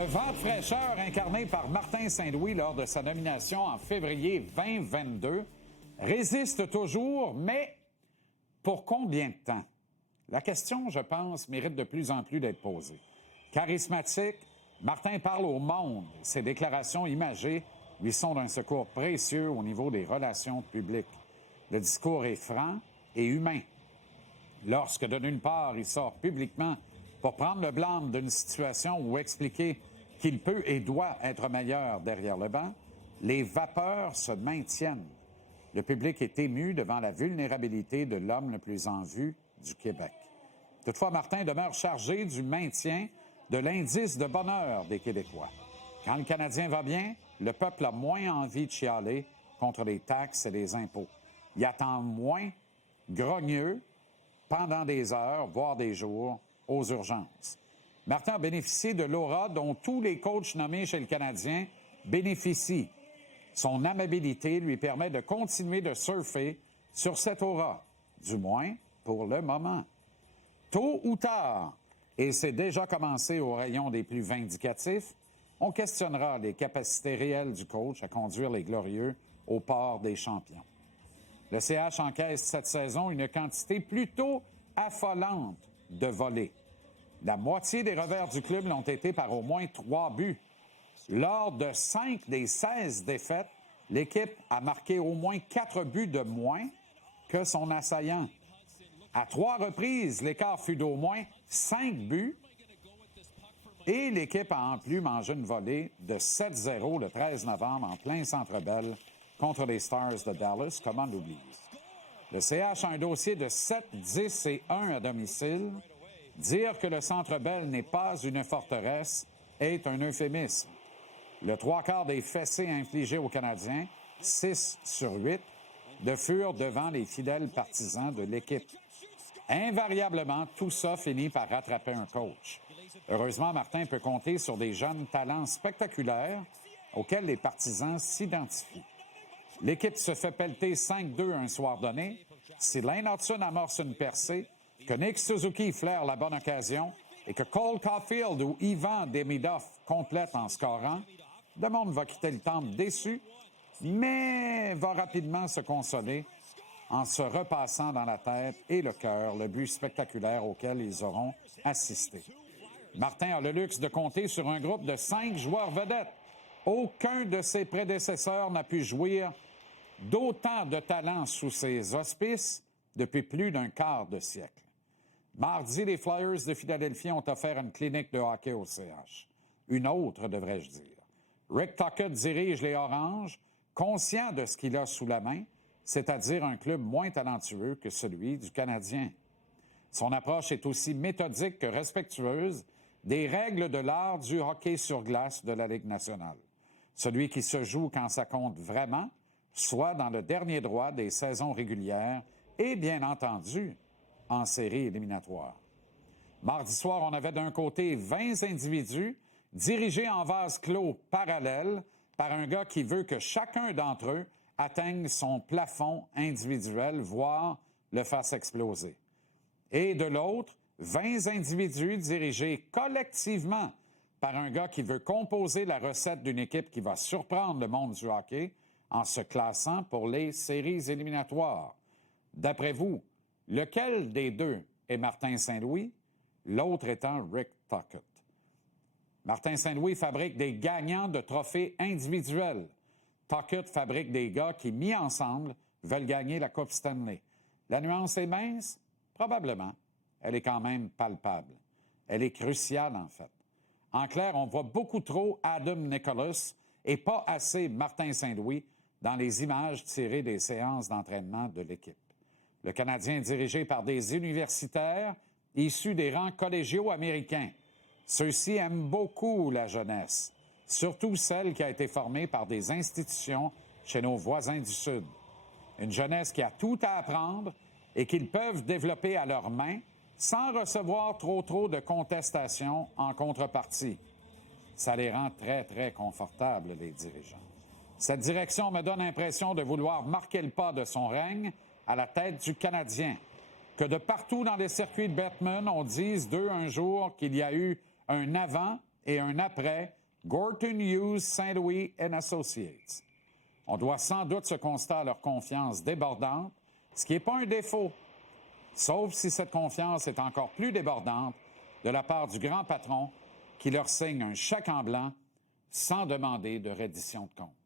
Le vent de fraîcheur incarné par Martin Saint-Louis lors de sa nomination en février 2022 résiste toujours, mais pour combien de temps? La question, je pense, mérite de plus en plus d'être posée. Charismatique, Martin parle au monde. Ses déclarations imagées lui sont d'un secours précieux au niveau des relations publiques. Le discours est franc et humain. Lorsque, de nulle part, il sort publiquement pour prendre le blâme d'une situation ou expliquer qu'il peut et doit être meilleur derrière le banc, les vapeurs se maintiennent. Le public est ému devant la vulnérabilité de l'homme le plus en vue du Québec. Toutefois, Martin demeure chargé du maintien de l'indice de bonheur des Québécois. Quand le Canadien va bien, le peuple a moins envie de chialer contre les taxes et les impôts. Il attend moins grogneux pendant des heures, voire des jours, aux urgences. Martin a bénéficié de l'aura dont tous les coachs nommés chez le Canadien bénéficient. Son amabilité lui permet de continuer de surfer sur cette aura, du moins pour le moment. Tôt ou tard, et c'est déjà commencé au rayon des plus vindicatifs, on questionnera les capacités réelles du coach à conduire les Glorieux au port des champions. Le CH encaisse cette saison une quantité plutôt affolante de volées. La moitié des revers du club l'ont été par au moins 3 buts. Lors de 5 des 16 défaites, l'équipe a marqué au moins 4 buts de moins que son assaillant. À 3 reprises, l'écart fut d'au moins 5 buts et l'équipe a en plus mangé une volée de 7-0 le 13 novembre en plein Centre Bell contre les Stars de Dallas, comment l'oublier. Le CH a un dossier de 7, 10 et 1 à domicile. Dire que le Centre Bell n'est pas une forteresse est un euphémisme. Le 3/4 des fessées infligées aux Canadiens, 6 sur 8, furent devant les fidèles partisans de l'équipe. Invariablement, tout ça finit par rattraper un coach. Heureusement, Martin peut compter sur des jeunes talents spectaculaires auxquels les partisans s'identifient. L'équipe se fait pelleter 5-2 un soir donné. Si Lane Hudson amorce une percée, que Nick Suzuki flaire la bonne occasion et que Cole Caulfield ou Ivan Demidov complètent en scorant, le monde va quitter le temple déçu, mais va rapidement se consoler en se repassant dans la tête et le cœur le but spectaculaire auquel ils auront assisté. Martin a le luxe de compter sur un groupe de 5 joueurs vedettes. Aucun de ses prédécesseurs n'a pu jouir d'autant de talent sous ses auspices depuis plus d'un quart de siècle. Mardi, les Flyers de Philadelphie ont offert une clinique de hockey au CH. Une autre, devrais-je dire. Rick Tocchet dirige les Oranges, conscient de ce qu'il a sous la main, c'est-à-dire un club moins talentueux que celui du Canadien. Son approche est aussi méthodique que respectueuse des règles de l'art du hockey sur glace de la Ligue nationale. Celui qui se joue quand ça compte vraiment, soit dans le dernier droit des saisons régulières et, bien entendu, en séries éliminatoires. Mardi soir, on avait d'un côté 20 individus dirigés en vase clos parallèle par un gars qui veut que chacun d'entre eux atteigne son plafond individuel, voire le fasse exploser. Et de l'autre, 20 individus dirigés collectivement par un gars qui veut composer la recette d'une équipe qui va surprendre le monde du hockey en se classant pour les séries éliminatoires. D'après vous, lequel des deux est Martin Saint-Louis, l'autre étant Rick Tocchet? Martin Saint-Louis fabrique des gagnants de trophées individuels. Tocchet fabrique des gars qui, mis ensemble, veulent gagner la Coupe Stanley. La nuance est mince? Probablement. Elle est quand même palpable. Elle est cruciale, en fait. En clair, on voit beaucoup trop Adam Nicholas et pas assez Martin Saint-Louis dans les images tirées des séances d'entraînement de l'équipe. Le Canadien est dirigé par des universitaires issus des rangs collégiaux américains. Ceux-ci aiment beaucoup la jeunesse, surtout celle qui a été formée par des institutions chez nos voisins du Sud. Une jeunesse qui a tout à apprendre et qu'ils peuvent développer à leurs mains sans recevoir trop de contestations en contrepartie. Ça les rend très, très confortables, les dirigeants. Cette direction me donne l'impression de vouloir marquer le pas de son règne à la tête du Canadien. Que de partout dans les circuits de Batman, on dise d'eux un jour qu'il y a eu un avant et un après Gorton Hughes Saint-Louis and Associates. On doit sans doute ce constat à leur confiance débordante, ce qui n'est pas un défaut, sauf si cette confiance est encore plus débordante de la part du grand patron qui leur signe un chèque en blanc sans demander de reddition de compte.